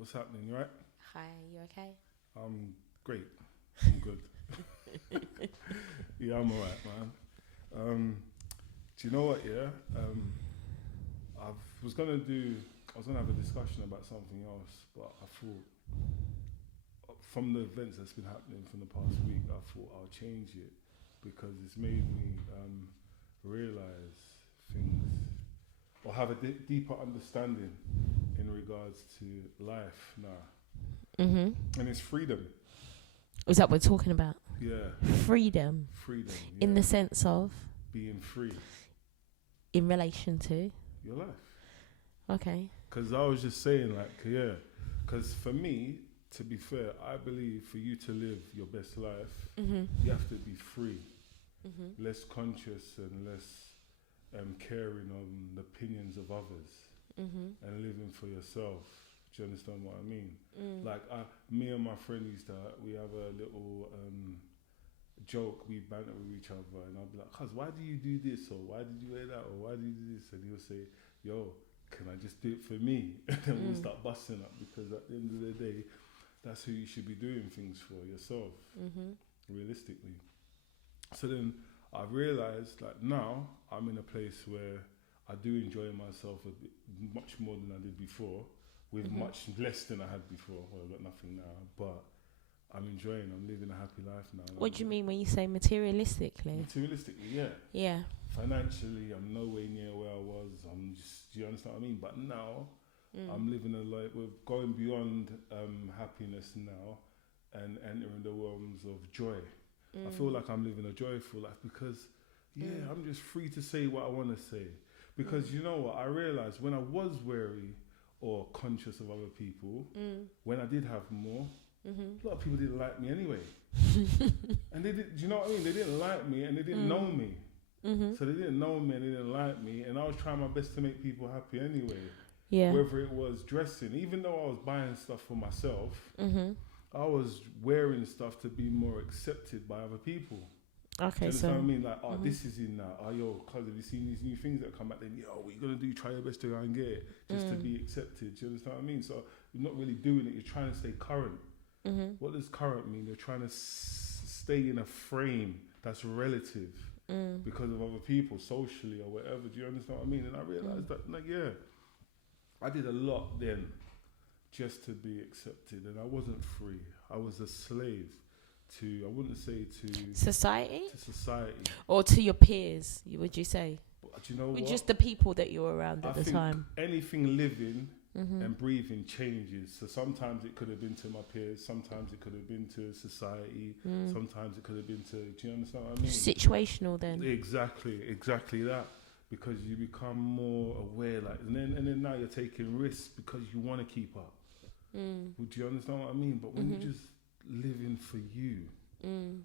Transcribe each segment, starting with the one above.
What's happening? You right? Hi, you okay? I'm great. I'm good. Yeah, I'm alright, man. Do you know what? Yeah, I was gonna do. I was gonna have a discussion about something else, but I thought from the events that's been happening from the past week, I thought I'll change it because it's made me realize things or have a deeper understanding in regards to life now, Mhm. and it's freedom. Is that what we're talking about? Yeah, Freedom, freedom. in Yeah, the sense of, being free. in relation to. Your life. Okay. Because I was just saying, like, yeah. Because for me, to be fair, I believe for you to live your best life, Mhm. you have to be free, Mhm. less conscious and less caring on the opinions of others, Mhm. and living for yourself. Do you understand what I mean? Mm. Like, me and my friend we have a little joke, we banter with each other, and I'll be like, "Cuz, why do you do this? Or why did you wear that? Or why do you do this?" And he'll say, "Yo, can I just do it for me?" And then we'll start busting up because at the end of the day, that's who you should be doing things for, yourself, Mhm. realistically. So then I realized, like, now I'm in a place where I do enjoy myself a bit, much more than I did before, with Mhm. much less than I had before. Well, I've got nothing now, but I'm living a happy life now. What do you mean when you say materialistically? Materialistically, yeah. Yeah. Financially, I'm nowhere near where I was. I'm just, do you understand what I mean? But now, Mm. I'm living a life, we're going beyond happiness now and entering the realms of joy. I feel like I'm living a joyful life because, yeah, I'm just free to say what I want to say. Because you know what? I realized when I was wary or conscious of other people, when I did have more, a lot of people didn't like me anyway. And they did, do you know what I mean? They didn't like me and they didn't know me. So they didn't know me and they didn't like me, and I was trying my best to make people happy anyway. Yeah. Whether it was dressing, even though I was buying stuff for myself, Mhm. I was wearing stuff to be more accepted by other people. Do you Okay, understand what I so. mean? Like, oh, this is in now. Oh, yo, cuz, have you seen these new things that come out? Then, yo, what you gonna do? Try your best to go and get it just to be accepted. Do you understand what I mean? So you're not really doing it. You're trying to stay current. What does current mean? You're trying to stay in a frame that's relative because of other people, socially or whatever. Do you understand what I mean? And I realized that, like, yeah, I did a lot then just to be accepted, and I wasn't free. I was a slave to, I wouldn't say Society? to society. Or to your peers, would you say? But do you know With what? just the people that you were around I at the think time? anything living and breathing changes. So sometimes it could have been to my peers, sometimes it could have been to society, sometimes it could have been to, do you understand what I mean? Situational then. Exactly that. Because you become more aware, like, and then now you're taking risks because you want to keep up. Would you understand what I mean? But when you're just living for you,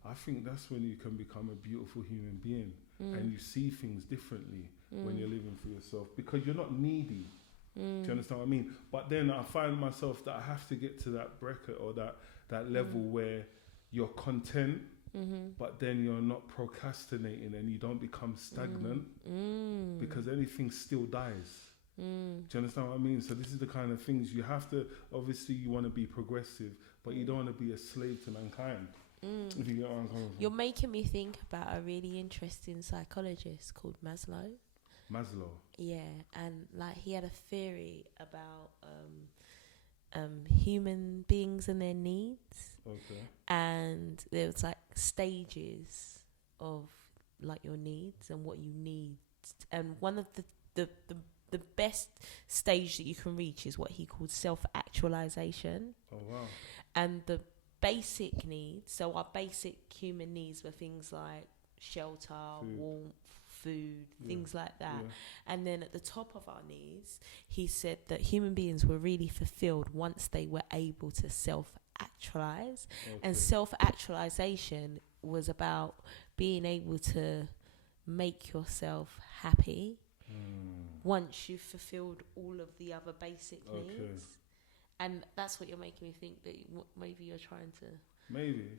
I think that's when you can become a beautiful human being, and you see things differently when you're living for yourself because you're not needy. Do you understand what I mean? But then I find myself that I have to get to that bracket or that level where you're content, but then you're not procrastinating and you don't become stagnant because anything still dies. Do you understand what I mean? So this is the kind of things you have to, obviously you want to be progressive, but you don't want to be a slave to mankind. If you get what I'm coming from. You're making me think about a really interesting psychologist called Maslow. Maslow. Yeah, and like he had a theory about human beings and their needs, Okay. and there was like stages of like your needs and what you need, and one of the best stage that you can reach is what he called self-actualization. Oh wow. And the basic needs, so our basic human needs were things like shelter, warmth, food, things like that. And then at the top of our needs, he said that human beings were really fulfilled once they were able to self-actualize. And self-actualization was about being able to make yourself happy once you've fulfilled all of the other basic needs. And that's what you're making me think, that maybe you're trying to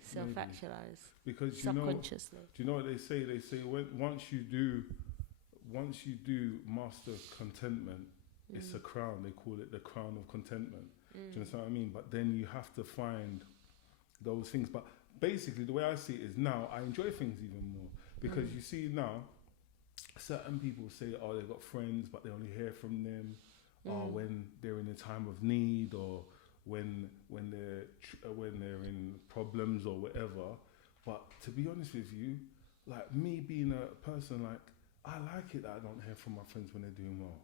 self-actualize because subconsciously. Do you know what they say? They say once you do master contentment, it's a crown. They call it the crown of contentment. Do you understand what I mean? But then you have to find those things. But basically, the way I see it is now I enjoy things even more because you see now, certain people say, oh, they've got friends, but they only hear from them, or when they're in a time of need, or when they're in problems or whatever. But to be honest with you, like me being a person, like I like it that I don't hear from my friends when they're doing well.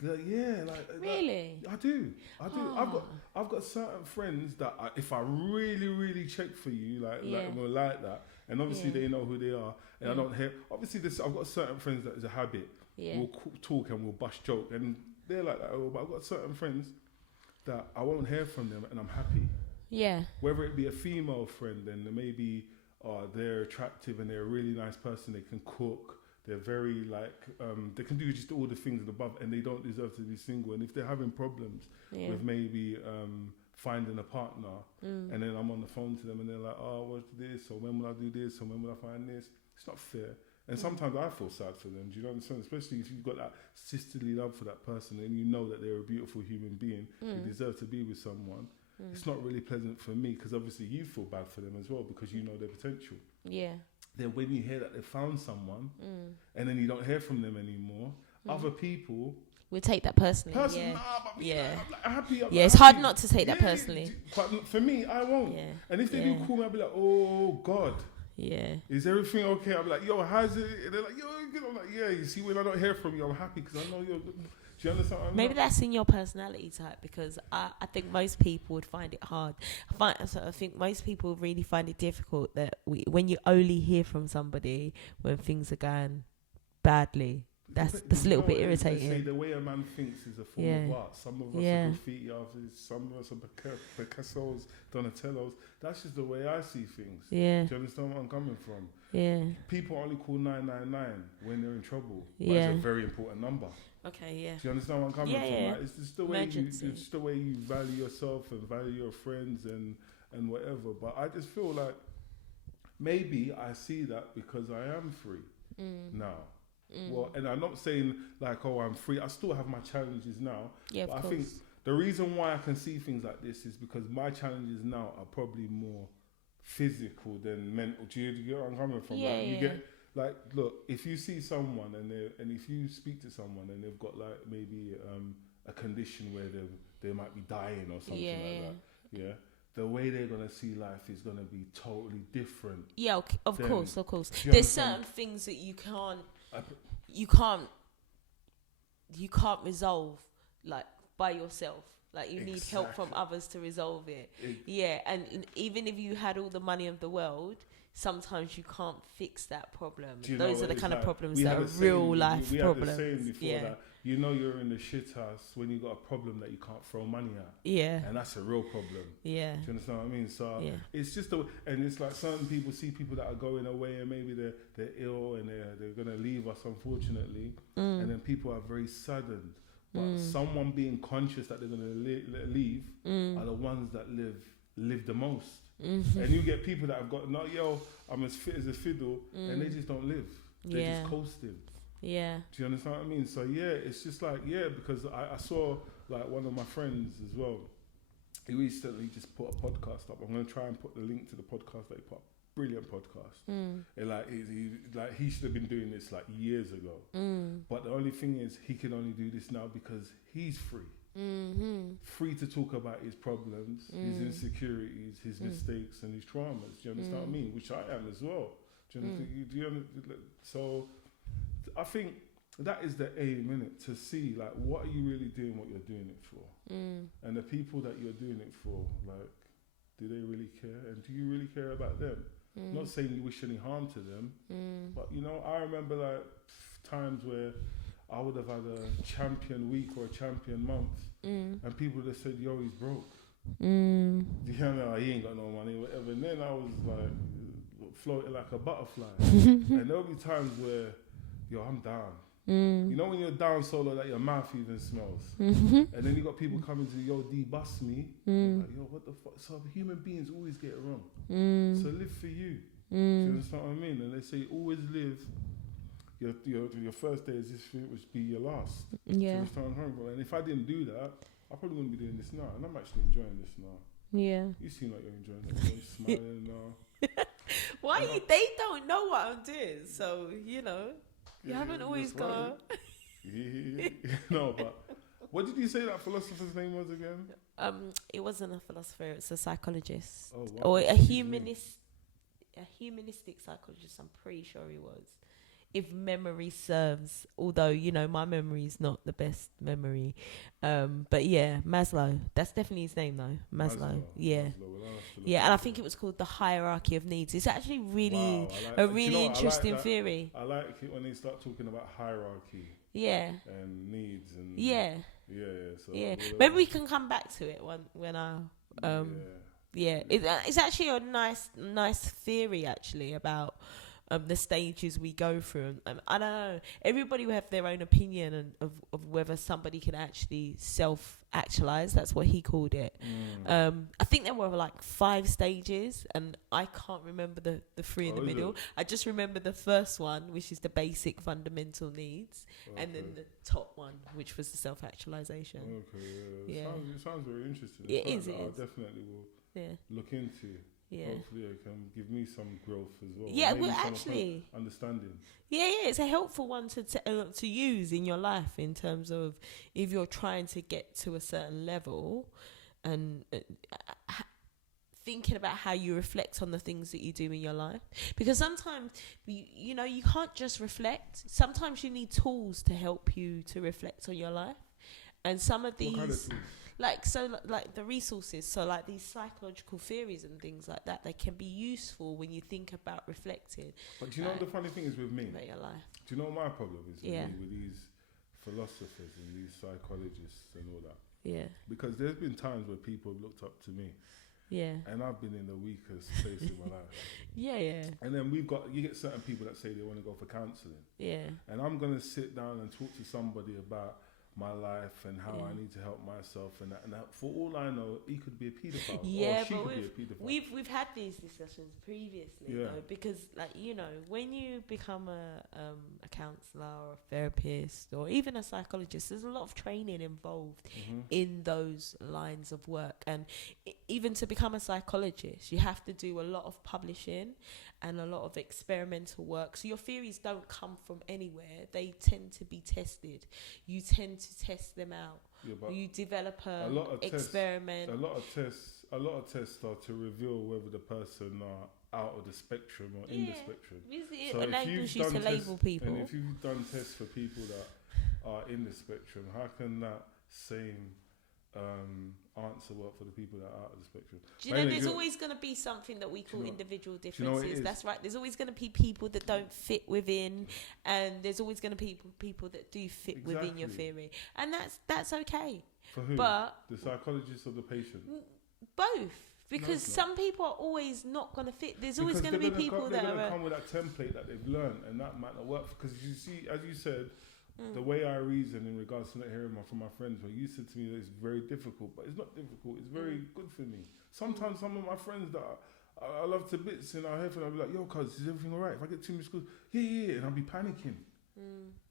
Really? I do. I've got certain friends that if I really check for you, like that, and obviously they know who they are, and I don't hear. Obviously, I've got certain friends that is a habit. We'll talk and we'll bust joke, and they're like that. But I've got certain friends that I won't hear from them, and I'm happy. Yeah. Whether it be a female friend, and maybe they're attractive and they're a really nice person, they can cook. They're very they can do just all the things and above, and they don't deserve to be single. And if they're having problems with maybe finding a partner, and then I'm on the phone to them and they're like, oh, what's this? Or when will I do this? Or when will I find this? It's not fair. And sometimes I feel sad for them. Do you understand? Especially if you've got that sisterly love for that person and you know that they're a beautiful human being who deserve to be with someone. It's not really pleasant for me because obviously you feel bad for them as well because you know their potential. Yeah. Then when you hear that they found someone and then you don't hear from them anymore, other people will take that personally. I'm happy. It's hard not to take that personally. But for me, I won't. Yeah. And if they do call me, I'll be like, oh God. Yeah. Is everything okay? I'll be like, yo, how's it? And they're like, yo, good. I'm like, yeah. You see, when I don't hear from you, I'm happy because I know you're good. Do you understand what I mean? Maybe that's in your personality type because I think most people would find it hard. I think most people really find it difficult that when you only hear from somebody when things are going badly. That's a little bit irritating. They say the way a man thinks is a form of art. Some of us are graffiti artists, some of us are Picassos, Donatellos. That's just the way I see things. Yeah. Do you understand where I'm coming from? Yeah. People only call 999 when they're in trouble. But it's a very important number. Okay, yeah. Do you understand where I'm coming from? Yeah. Like, it's just the way it's the way you value yourself and value your friends and whatever. But I just feel like maybe I see that because I am free now. Well, and I'm not saying like, oh, I'm free. I still have my challenges now. Yeah, but I think the reason why I can see things like this is because my challenges now are probably more physical than mental. Do you get where I'm coming from? Yeah, you get like, look, if you see someone and if you speak to someone and they've got like maybe a condition where they might be dying or something like that, the way they're going to see life is going to be totally different. Yeah, of course. There's certain things that you can't resolve like by yourself. Like you need help from others to resolve it. And even if you had all the money of the world, sometimes you can't fix that problem. Those are the kind of problems that are real life problems. We had the saying before that you know you're in the shit house when you got a problem that you can't throw money at. Yeah. And that's a real problem. Yeah. Do you understand what I mean? So it's just and it's like certain people see people that are going away and maybe they're ill and they're going to leave us, unfortunately. And then people are very saddened. But someone being conscious that they're going to leave are the ones that live the most. And you get people that have got, I'm as fit as a fiddle, and they just don't live. They're just coasting. Yeah. Do you understand what I mean? So it's just like, because I saw like one of my friends as well. He recently just put a podcast up. I'm going to try and put the link to the podcast that he put up. Brilliant podcast. And he should have been doing this like years ago. But the only thing is he can only do this now because he's free. Free to talk about his problems, his insecurities, his mistakes and his traumas. Do you understand what I mean? Which I am as well. Do you understand? So I think that is the aim, innit? To see like what are you really doing, what you're doing it for, and the people that you're doing it for, like, do they really care, and do you really care about them? Not saying you wish any harm to them, but I remember like times where I would have had a champion week or a champion month, and people would have said, "Yo, he's broke." He ain't got no money, whatever. And then I was like floating like a butterfly, and there'll be times where, yo, I'm down. You know when you're down so low that your mouth even smells, and then you got people coming to yo, bust me. Like, yo, what the fuck? So human beings always get it wrong. So live for you. Do you understand what I mean? And they say always live your first day as if it would be your last. Yeah. Do you understand what I'm saying? And if I didn't do that, I probably wouldn't be doing this now, and I'm actually enjoying this now. Yeah. You seem like you're enjoying it. I'm smiling now. Why they don't know what I'm doing, so you know, you haven't always got. No, but what did you say that philosopher's name was again? It wasn't a philosopher; it's a psychologist, wow. or a humanistic psychologist. I'm pretty sure he was, if memory serves. Although you know my memory is not the best memory, but yeah, Maslow. That's definitely his name though, Maslow. Yeah, yeah, and I think it was called the hierarchy of needs. It's actually really a really interesting theory. I like it when they start talking about hierarchy. Yeah. And needs and yeah. So maybe we can come back to it when I it's actually a nice theory actually about the stages we go through. I don't know, everybody will have their own opinion of whether somebody can actually self-actualize. That's what he called it. I think there were like 5 stages, and I can't remember the 3 in the middle. I just remember the first one, which is the basic fundamental needs, and then the top one, which was the self-actualization. It sounds very interesting. It is. I definitely will look into. Hopefully it can give me some growth as well. Yeah, well, actually, understanding. Yeah, it's a helpful one to use in your life in terms of if you're trying to get to a certain level, and thinking about how you reflect on the things that you do in your life. Because sometimes you know you can't just reflect. Sometimes you need tools to help you to reflect on your life, and some of these. What kind of tools? Like the resources, so like these psychological theories and things like that, they can be useful when you think about reflecting. But do you know what the funny thing is with me? About your life. Do you know what my problem is with me, with these philosophers and these psychologists and all that? Yeah. Because there's been times where people have looked up to me. Yeah. And I've been in the weakest place in my life. Yeah. And then you get certain people that say they want to go for counselling. Yeah. And I'm going to sit down and talk to somebody about my life and how I need to help myself and that. For all I know, he could be a paedophile. Yeah, or she could be a paedophile. We've had these discussions previously, though, because like you know, when you become a counsellor or a therapist or even a psychologist, there's a lot of training involved in those lines of work. And even to become a psychologist, you have to do a lot of publishing and a lot of experimental work. So your theories don't come from anywhere. They tend to be tested. You tend to test them out. Yeah, you develop experiment. A lot of tests are to reveal whether the person are out of the spectrum or in the spectrum. It enables you to label people. And if you've done tests for people that are in the spectrum, how can that same answer work for the people that are out of the spectrum? Do you know there's always going to be something that we call individual differences? That's right. There's always going to be people that don't fit within, and there's always going to be people that do fit within your theory, and that's okay. For who? But the psychologist or the patient? Both. Because some people are always not going to fit. There's always going to be people that are come with that template that they've learned, and that might not work. Because you see, as you said, the way I reason in regards to not hearing from my friends, when you said to me that it's very difficult, but it's not difficult. It's very good for me. Sometimes some of my friends that I love to bits, and I hear from them, I'll be like, "Yo, cuz, is everything alright? If I get too much school, yeah," and I'll be panicking.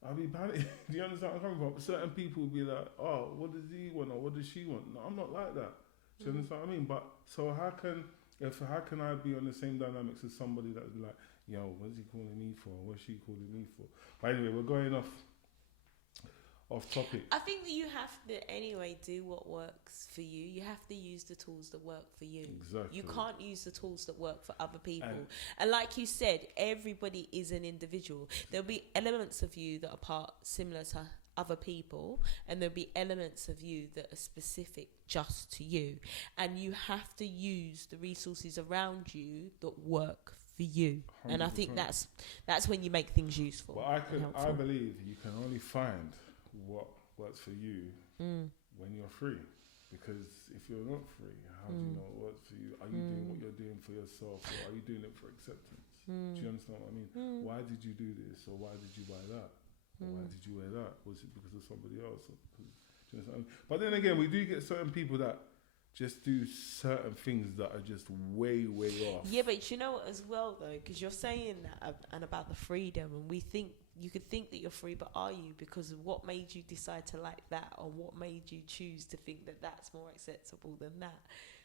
I'll be panicking. Do you understand where I'm coming from? Certain people will be like, "Oh, what does he want or what does she want?" No, I'm not like that. Do you understand what I mean? But so how can I be on the same dynamics as somebody that would be like, "Yo, what's he calling me for? What's she calling me for?" But anyway, we're going off topic. I think that you have to anyway do what works for you. You have to use the tools that work for you. Exactly. You can't use the tools that work for other people. And like you said, everybody is an individual. There'll be elements of you that are similar to other people, and there'll be elements of you that are specific just to you. And you have to use the resources around you that work for you. 100%. And I think that's when you make things useful. Well, I believe you can only find what works for you when you're free, because if you're not free, how do you know what works for you? Are you doing what you're doing for yourself, or are you doing it for acceptance? Do you understand what I mean? Why did you do this, or why did you buy that, or why did you wear that? Was it because of somebody else? Or because, do you understand what I mean? But then again, we do get certain people that just do certain things that are just way off. Yeah, but you know as well though, because you're saying that and about the freedom, and we think you could think that you're free, but are you? Because of what made you decide to like that, or what made you choose to think that that's more acceptable than that?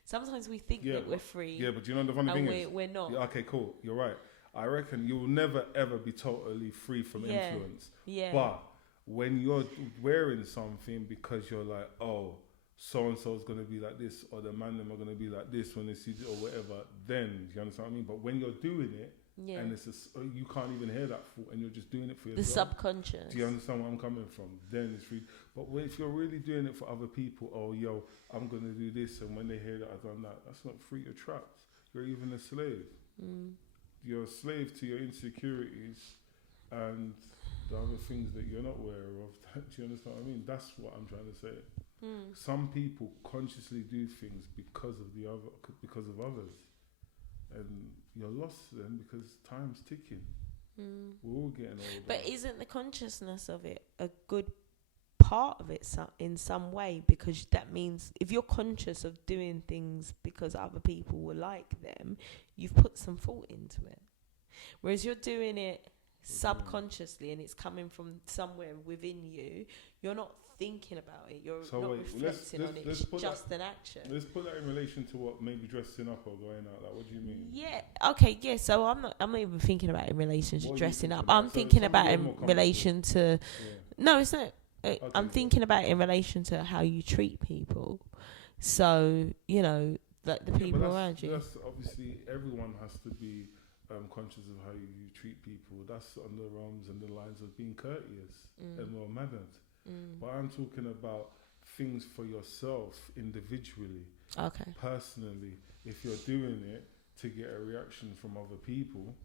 Sometimes we think that we're free. Yeah, but do you know the funny thing is? We're not. Yeah, okay, cool. You're right. I reckon you'll never ever be totally free from influence. Yeah. But when you're wearing something because you're like, oh, so and so is gonna be like this, or the man them are gonna be like this when they see it, or whatever, then you understand what I mean? But when you're doing it, and it's you can't even hear that thought, and you're just doing it for yourself. The subconscious. Do you understand where I'm coming from? Then it's free. But if you're really doing it for other people, oh yo, I'm gonna do this, and when they hear that I've done that, that's not free. You're trapped. You're even a slave. You're a slave to your insecurities and the other things that you're not aware of. Do you understand what I mean? That's what I'm trying to say. Some people consciously do things because of others, and you're lost then because time's ticking. We're all getting older. But isn't the consciousness of it a good part of it in some way? Because that means if you're conscious of doing things because other people will like them, you've put some thought into it. Whereas you're doing it subconsciously and it's coming from somewhere within you, you're not thinking about it, you're not reflecting on it, it's just an action. Let's put that in relation to what maybe dressing up or going out. Like, what do you mean? Yeah, okay, yeah, so I'm not even thinking about it in relation to dressing up. I'm thinking about it in relation to no, it's not. I'm thinking about it in relation to how you treat people. So, you know, like the people around you. That's obviously, everyone has to be conscious of how you treat people. That's on the realms and the lines of being courteous and well-mannered. But I'm talking about things for yourself individually. Okay. Personally, if you're doing it to get a reaction from other people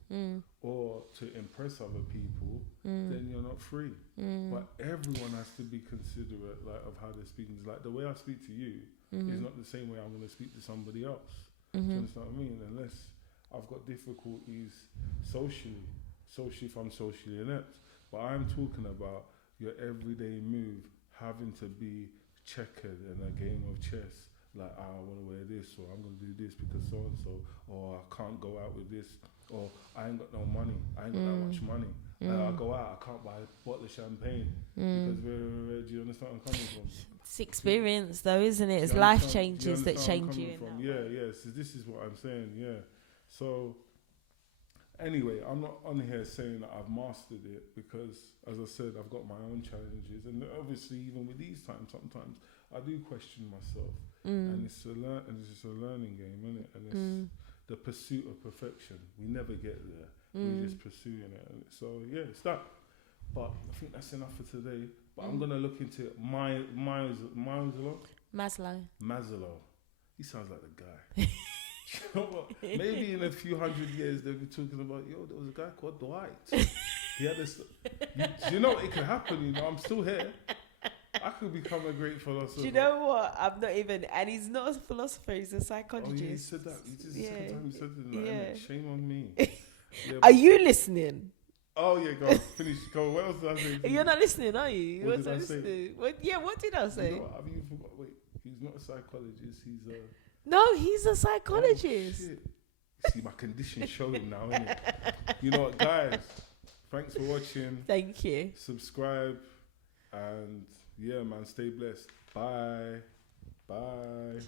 or to impress other people, then you're not free. But everyone has to be considerate, like, of how they're speaking. Like, the way I speak to you is not the same way I'm going to speak to somebody else. Do you understand what I mean? Unless I've got difficulties socially if I'm socially inept. But I'm talking about your everyday move having to be checkered in a game of chess. Like, I want to wear this, or I'm going to do this because so-and-so, or I can't go out with this, or I ain't got no money, I ain't got that much money. I go out, I can't buy a bottle of champagne because do you understand where I'm coming from? It's experience though, isn't it? It's life changes that change you. So this is what I'm saying, So, anyway, I'm not on here saying that I've mastered it because, as I said, I've got my own challenges. And obviously, even with these times, sometimes I do question myself. And it's just a learning game, isn't it? And it's the pursuit of perfection. We never get there. We're just pursuing it. And so, yeah, it's that. But I think that's enough for today. But I'm going to look into Maslow. He sounds like the guy. You know what? Maybe in a few hundred years they'll be talking about, there was a guy called Dwight. He had this. You know, it can happen. You know, I'm still here. I could become a great philosopher. Do you know what? I'm not even, and he's not a philosopher. He's a psychologist. Oh, yeah, he said that. He just the second time he said it. Shame on me. Are you listening? Oh yeah, go on. Finish. Go on. What else did I say? You're not listening, are you? What did I say? What did I say? You know, I've even forgot. Wait, he's not a psychologist. He's a. No, he's a psychologist. Oh, shit. See, my condition showing now, innit? You know what, guys? Thanks for watching. Thank you. Subscribe, and yeah, man, stay blessed. Bye. Bye.